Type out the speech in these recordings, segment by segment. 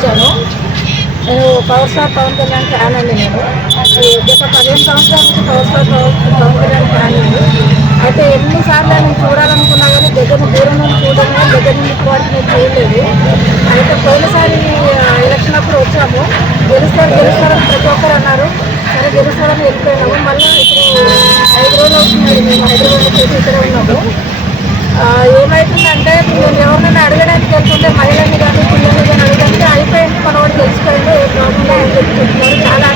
వచ్చాను. నేను power star Pawan Kalyan fan అండి. నేను గత 15 సంవత్సరాల నుంచి power star Pawan Kalyan fan అండి. అయితే ఎన్నిసార్లు నేను చూడాలనుకున్నా కానీ దూరం నుండి చూడడం కానీ దగ్గర నుండి పోవడానికి నేను చూడలేదు. అయితే పోయినసారి ఎలక్షన్ అప్పుడు వచ్చాము, గెలుస్తారని ప్రతి ఒక్కరు అన్నారు. సరే గెలుస్తారని వెళ్ళిపోయినాము. మళ్ళీ ఇప్పుడు 5 రోజులు అవుతున్నాయి మేము హైదరాబాద్లో చేసి ఇక్కడ ఉన్నాము. ఏమవుతుందంటే నేను ఎవరినైనా అడగడానికి వెళ్తుంటే మహిళల్ని కానీ పిల్లల్ని కానీ అడగడానికి అయిపోయింది, మనవాడు తెలిసిపోయింది, ఏ ప్రాబ్లం లేదని చెప్పి చెప్తున్నారు. చాలా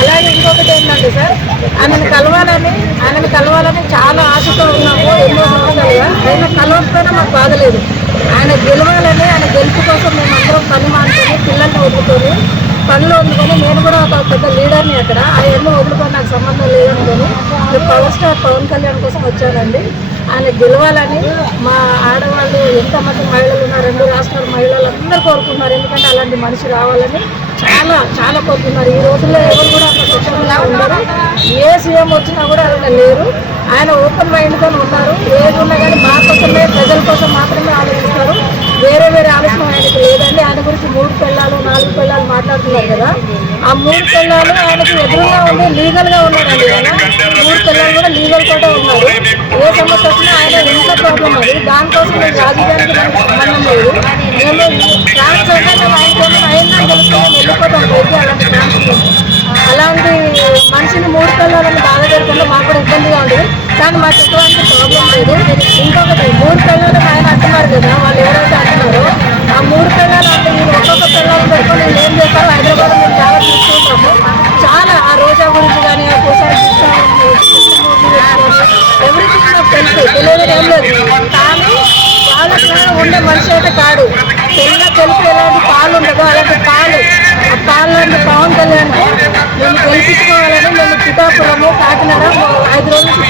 అలాగే ఇంకొకటి ఏంటంటే సార్, ఆయనను కలవాలని చాలా ఆశతో ఉన్నాము ఎన్నో సంవత్సరాలుగా. ఆయన కలవకపోయినా మాకు బాధలేదు. ఆయన గెలవాలని, ఆయన గెలుపు కోసం మేము అందరం పని మానుకొని పిల్లల్ని వదులుకొని పనులు వదులుకొని, నేను కూడా ఒక పెద్ద లీడర్ని అక్కడ, అవన్నీ వదులుకొని నాకు సంబంధం లేదనుకొని నేను పవర్ స్టార్ పవన్ కళ్యాణ్ కోసం వచ్చానండి. ఆయన గెలవాలని మా ఆడవాళ్ళు ఎంతమంది మహిళలు ఉన్నారు, 2 రాష్ట్రాల మహిళలు అందరూ కోరుకుంటున్నారు. ఎందుకంటే అలాంటి మనిషి రావాలని చాలా చాలా కోరుతున్నారు. ఈ రోజుల్లో ఎవరు కూడా అంత స్వచ్ఛంగా ఉండరు. ఏ సీఎం వచ్చినా కూడా అలా లేరు. ఆయన ఓపెన్ మైండ్తో ఉన్నారు. ఏది ఉన్నా కానీ మా కోసమే, ప్రజల కోసం మాత్రమే ఆలోచిస్తారు. వేరే ఆలోచన ఆయనకు లేదండి. ఆయన గురించి 3 పెళ్ళాలు 4 పెళ్ళాలు మాట్లాడుతున్నారు కదా, ఆ 3 పెళ్ళాలు ఆయనకు ఎదురుగా ఉండి లీగల్గా ఉన్నారండి. ఆయన 3 పెళ్ళాలు కూడా లీగల్ కూడా ఉన్నారు. ఏ సమస్య వచ్చినా ఆయన ఇంట్లో ప్రాబ్లం అది. దానికోసం మేము రాజకీయానికి సంబంధం లేదు. మేము ఛాన్స్ అంటే మేము ఆయనకేమో అయినా తెలుసుకుని వెళ్ళిపోతాం బయటికి. అలాంటి మనిషిని 3 పెళ్ళాలని బాధ పెడుతుంటే మాకు కూడా ఇబ్బందిగా ఉండదు. కానీ మాకు ఎటువంటి ప్రాబ్లం లేదు. ఇంకొకటి 3 పెళ్ళాలని ఆయన అంటున్నారు కదా, వాళ్ళు ఎవరైతే అంటున్నారో ఆ 3 పెళ్ళాలు అంటే మీరు ఒక్కొక్క పెళ్ళాలు పెట్టుకొని నేను ఏం చేస్తారో హైదరాబాద్ మేము చాలా చూసుకుంటాము. చాలా ఆ రోజా గురించి కానీ ఆ కోసం ఎవ్రీథింగ్ నాకు తెలియదు ఏం లేదు. కానీ వాళ్ళకి ఉండే మనిషి అయితే కాదు. తెలుపు ఎలాంటి పాలు ఉండదో అలాంటి పాలు, ఆ పాలు లాంటి పవన్ కళ్యాణ్ మేము గెలిపించుకోవాలని మేము పిఠాపురము, కాకినాడ 5 రోజుల నుంచి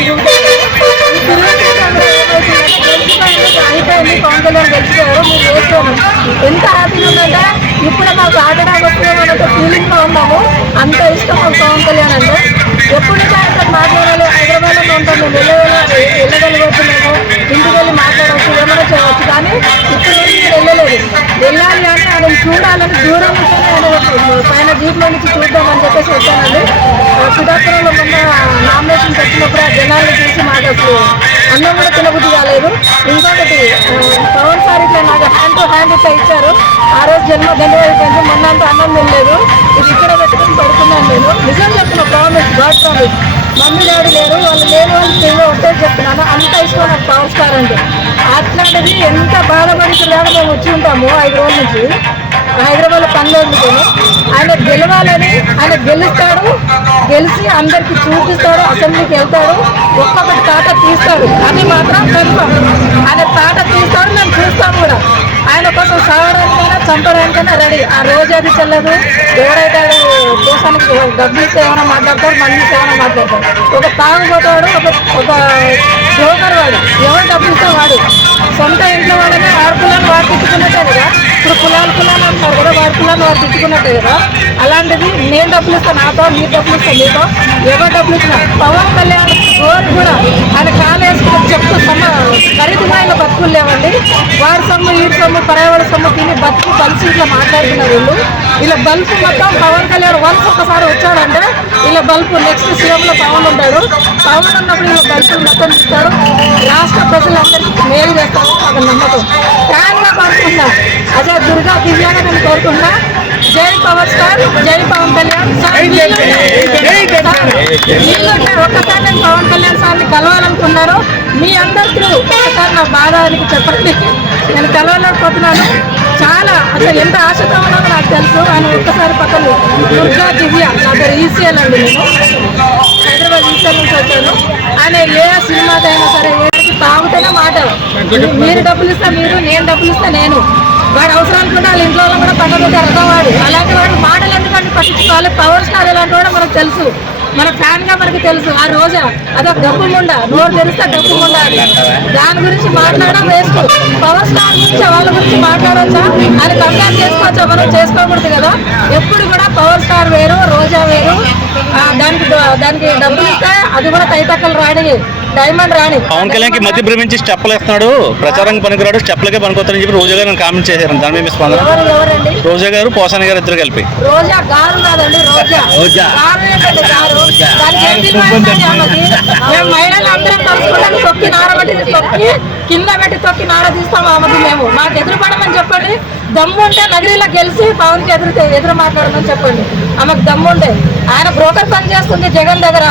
అయిపోయింది. పవన్ కళ్యాణ్ గెలిచిపోయారు, మీరు వేసుకోము. ఎంత హ్యాపీగా ఉందంటే ఇప్పుడు మాకు ఆడడానికి వస్తున్నామన్నంత ఫీలింగ్లో ఉన్నాము. అంత ఇష్టం మాకు పవన్ కళ్యాణ్ అంటే. ఎప్పుడు నుంచి ఆయనతో మాట్లాడాలి, హైదరాబాద్లో ఉంటాం, మేము వెళ్ళగలుగుతున్నాము, ఇంటికి వెళ్ళి మాట్లాడవచ్చు, ఏమైనా చేయవచ్చు. కానీ ఇప్పుడు వెళ్ళలేదు. వెళ్ళాలి అని ఆయన చూడాలని దూరం నుంచే ఆయన పైన జీప్లో నుంచి చూద్దామని చెప్పేసి వచ్చానండి. పిఠాపురంలో మొన్న నామినేషన్ పెట్టినప్పుడు ఆ జనాలను చూసి మాకు అసలు అన్నం కూడా తినబుద్ధి కాలేదు. ఇంకొకటి పవన్ సార్ ఇట్లా నాకు హ్యాండ్ టు హ్యాండ్ ఇట్లా ఇచ్చారు. ఆ రోజు జన్మదినం అయిపోయింది. మొన్న అంతా అన్నం తినలేదు. ఇది ఇక్కడ పెట్టుకుని పడుకున్నాను నేను. నిజం చెప్తున్నా, promise, God promise. Mummy daddy లేరు, వాళ్ళు లేని వాళ్ళు తిరిగి ఒకటే చెప్తున్నాను. అంత ఇష్టం నాకు పవర్ స్టార్ అంటే. అట్లాంటిది ఎంత బాధపడుతున్నాడో మేము వచ్చి ఉంటాము 5 రోజుల నుంచి హైదరాబాద్లో పనులు వండుకొని. ఆయన గెలవాలని, ఆయన గెలుస్తాడు, గెలిచి అందరికి చూపిస్తాడు, అసెంబ్లీకి వెళ్తాడు, ఒక్కొక్కటి తాట తీస్తాడు. అది మాత్రం కన్ఫర్మ్. ఆయన తాట తీస్తాడు, మేము చూస్తాం కూడా. ఆయన కోసం సాగడానికైనా చంపడానికైనా రెడీ. ఆ రోజు అది చెల్లదు. ఎవరైతే దేశానికి డబ్బులు ఇస్తే ఏమైనా మాట్లాడతాడు, మంది ఇస్తే ఏమైనా మాట్లాడతాడు. ఒక తాగుపోతాడు, ఒక బ్రోకర్ వాడు, ఎవరు డబ్బులు ఇస్తే వాడు. సొంత ఇంట్లో వాళ్ళనే వారి కులాన్ని వారు తిట్టుకున్నట్టే కదా. ఇప్పుడు కులాలు అంటారు కదా, వారి కులాన్ని వారు తిట్టుకున్నట్టే కదా. అలాంటిది నేను డబ్బులు ఇస్తాను నాతో, మీరు డబ్బులు ఇస్తాను మీతో, ఎవరు డబ్బులు ఇచ్చినా. పవన్ కళ్యాణ్ గోరు కూడా ఆయన కాలు వేసుకుని చెప్తూ ఖరీదుమైన బతుకులు లేవండి. వారి సొమ్ము ఈ సొమ్ము పర్యావరణ సొమ్ము తిని బతుకు కలిసి ఇట్లా మాట్లాడుతున్నారు వీళ్ళు. ఇలా బల్బు మొత్తం పవన్ కళ్యాణ్ వన్స్ ఒకసారి వచ్చాడంటే ఇలా బల్బు నెక్స్ట్ సీఎంలో పవన్ ఉంటాడు. పవన్ ఉన్నప్పుడు ఇలా బల్బులు మొత్తం ఇస్తాడు. రాష్ట్ర ప్రజలందరికీ మేలు చేస్తాడు. ఒక నమ్మకం ఫ్యాన్గా కోరుకుంటున్నా. అదే దుర్గా దివ్యాగా నేను కోరుకుంటున్నా. జై పవర్ స్టార్, జై పవన్ కళ్యాణ్. ఒక్కసారి నేను పవన్ కళ్యాణ్ సార్ని కలవాలనుకున్నాను. మీ అందరికీ ఒకసారి నా బాధ అని చెప్పండి. నేను కలవలేకపోతున్నాను. చాలా అసలు ఎంత ఆశతో ఉన్నానో నాకు తెలుసు. ఆయన ఒక్కసారి పక్కన దుర్గా దివ్య, నా పేరు ఈసీఎల్ అండి. నేను హైదరాబాద్ ఈసీఎల్ నుంచి వచ్చాను. ఆయన ఏ సినిమాకైనా సరే ఏది తాగుతేనే మాట. మీరు డబ్బులు ఇస్తే మీరు, నేను డబ్బులు ఇస్తే నేను. వాడు అవసరానికి కూడా వాళ్ళ ఇంట్లో కూడా పక్కన పెట్టి వాడు. అలాంటి వాడు మాటలు ఎందుకంటే పట్టించుకోవాలి. పవర్ స్టార్ ఎలాంటి కూడా మనకు తెలుసు, మన ఫ్యాన్ గా మనకు తెలుసు. ఆ రోజా అదొక డబ్బు ముండ, నోరు తెరిస్తే డబ్బు ముండ. దాని గురించి మాట్లాడడం వేస్ట్. పవర్ స్టార్ గురించి వాళ్ళ గురించి మాట్లాడవచ్చా, అది కంపేర్ చేసుకోవచ్చా? మనం చేసుకోకూడదు కదా. ఎప్పుడు కూడా పవర్ స్టార్ వేరు, రోజా వేరు, దానికి డబ్బులు ఇస్తే అది కూడా తైతక్కలు రాని డైమండ్ రాని. పవన్ కళ్యాణ్ కి మధ్య భ్రమించి స్టెప్లు వేస్తున్నాడు, ప్రచారానికి పనికిరాడు, స్టెప్లకే పనికొస్తారని చెప్పి రోజా గారు కామెంట్ చేశారు. దాని మీద స్పందన? ఎవరండి? రోజా గారు, పోసాని గారు ఇద్దరు కలిపి. రోజా గారు కాదండి, రోజా గారు ఏంటండి గారు? దానికి ఏం తెలియదండి ఆమెకి. మేము మహిళలు అందరం కలుసుకుంటాను, తొక్కి నారబెట్టి తొక్కి కింద పెట్టి తొక్కి నార తీస్తాము ఆమెకి. మేము మాకు ఎదురుపడమని చెప్పండి, దమ్ము ఉంటే నగరిలో గెలిచి పవన్కి ఎదురు మాట్లాడమని చెప్పండి. ఆమెకు దమ్ము ఉంటే. ఆయన బ్రోకర్ పని చేస్తుంది జగన్ దగ్గర,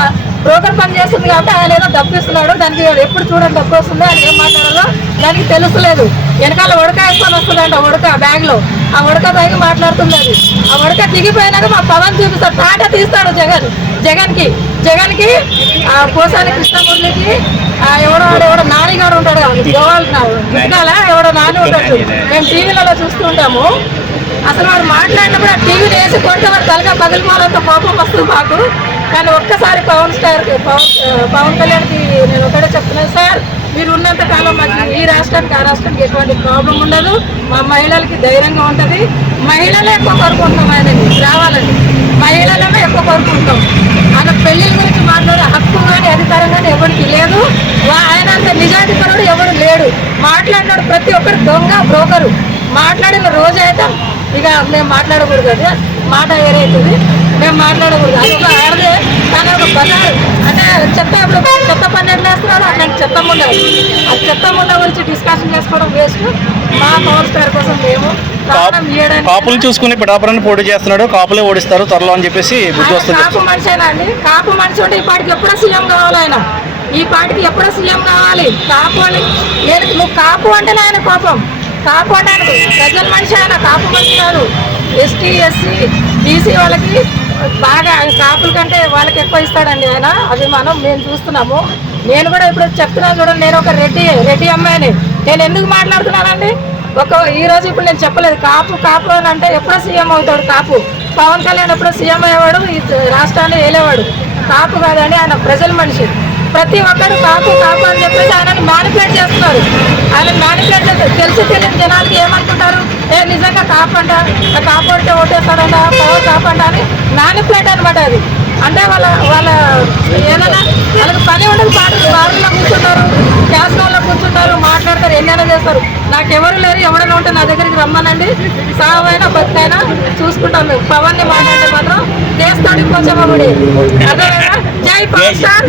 బ్రోకర్ పని చేస్తుంది కాబట్టి ఆయన ఏదో డబ్బు ఇస్తున్నాడు, దానికి ఎప్పుడు చూడండి డబ్బు వస్తుంది, ఆయన ఏం మాట్లాడాలో దానికి తెలుసులేదు. వెనకాల ఉడక వేసుకొని వస్తుందంట, ఉడక బ్యాగ్ లో, ఆ ఉడక తాగి మాట్లాడుతుంది. అది ఆ ఉడక దిగిపోయినాక మా పవన్ చూపిస్తాడు, టాటా తీస్తాడు జగన్ కి ఆ పోసాని కృష్ణమూర్తికి ఎవడో నానిగాడు ఉంటాడు కదా, గోవాల ఎవడో నాని ఉంటాడు, మేము టీవీలలో చూస్తుంటాము. అసలు వాడు మాట్లాడినప్పుడు ఆ టీవీని వేసి కొడితే వాడు తలగా పగిలిపోవాలంత కోపం వస్తుంది మాకు. కానీ ఒక్కసారి పవన్ కళ్యాణ్కి నేను ఒకటే చెప్తున్నాను, సార్ మీరు ఉన్నంత కాలం మాకు ఈ రాష్ట్రానికి ఆ రాష్ట్రానికి ఎటువంటి ప్రాబ్లం ఉండదు, మా మహిళలకి ధైర్యంగా ఉంటుంది. మహిళలే ఎక్కువ కోరుకుంటున్నాం, ఆయన రావాలని మహిళలమే ఎక్కువ కోరుకుంటాం. ఆయన పెళ్లి గురించి మాట్లాడే హక్కు కానీ అధికారం కానీ ఎవరికి లేదు. ఆయన అంత నిజాధికారుడు ఎవరు లేడు. మాట్లాడినాడు ప్రతి ఒక్కరు దొంగ బ్రోకరు. మాట్లాడిన రోజు అయితే ఇక మేము మాట్లాడకూడదు, అది మాట వేరే అవుతుంది, మేము మాట్లాడకూడదు. అది ఒక ఆడదే కానీ ఒక బజారు అంటే చెత్త పని ఎట్లా వేస్తున్నాడు అలాంటి చెత్త ముండ, ఆ చెత్త ముండ గురించి డిస్కషన్ చేసుకోవడం వేస్ట్. మా పవర్ స్టార్ కోసం మేము కాపులు చూసుకుని పిఠాపురాన్ని పోటీ చేస్తున్నాడు, కాపులే ఓడిస్తారు త్వరలో అని చెప్పేసి బుద్ధి వస్తుంది. కాపు మనిషి అయినా అండి, కాపు మనిషి ఉంటే ఈ పాటికి ఎప్పుడో సీఎం కావాలి ఆయన, ఈ పాటికి ఎప్పుడో సీఎం కావాలి. కాపు అని నువ్వు కాపు అంటేనే ఆయన కోపం, కాపు అంటే ఆయన ప్రజల మనిషి, ఆయన కాపు మనిషి కాదు. ఎస్టీ ఎస్సీ బీసీ వాళ్ళకి బాగా కాపుల కంటే వాళ్ళకి ఎక్కువ ఇస్తాడండి ఆయన, అది మేము చూస్తున్నాము. నేను కూడా ఇప్పుడు చెప్తున్నాను చూడండి, నేను ఒక రెడ్డి అమ్మాయిని, నేను ఎందుకు మాట్లాడుతున్నానండి? ఈరోజు ఇప్పుడు నేను చెప్పలేదు కాపు అని అంటే ఎప్పుడో సీఎం అవుతాడు కాపు. పవన్ కళ్యాణ్ ఎప్పుడో సీఎం అయ్యేవాడు, ఈ రాష్ట్రాన్ని ఏలేవాడు. కాపు కాదండి, ఆయన ప్రజల మనిషి. ప్రతి ఒక్కరు కాపు అని చెప్పేసి ఆయనని మ్యానిపులేట్ చేస్తున్నారు. ఆయన మ్యానిపులేట్ చేస్తారు. తెలియని జనాలకి ఏమనుకుంటారు, నిజంగా కాపు అంటే ఓటేస్తాడంట, పవర్ కాపు అంట అని మ్యానిపులేట్ అనమాట. అది అంటే వాళ్ళ ఏదైనా వాళ్ళకి పని ఉండదు, బారుల్లో కూర్చుంటారు, క్యాస్ట్రోల్లో కూర్చుంటారు, మాట్లాడతారు, ఎన్నైనా చేస్తారు. నాకెవరు లేరు, ఎవరైనా ఉంటే నా దగ్గరికి రమ్మనండి, సావైనా బతికైనా చూసుకుంటాం. మేము పవన్ని మాట్లాడితే మాత్రం చేస్తాడు ఇంకొంచెం అప్పుడు. అర్థమైనా? జై పవన్ స్టార్.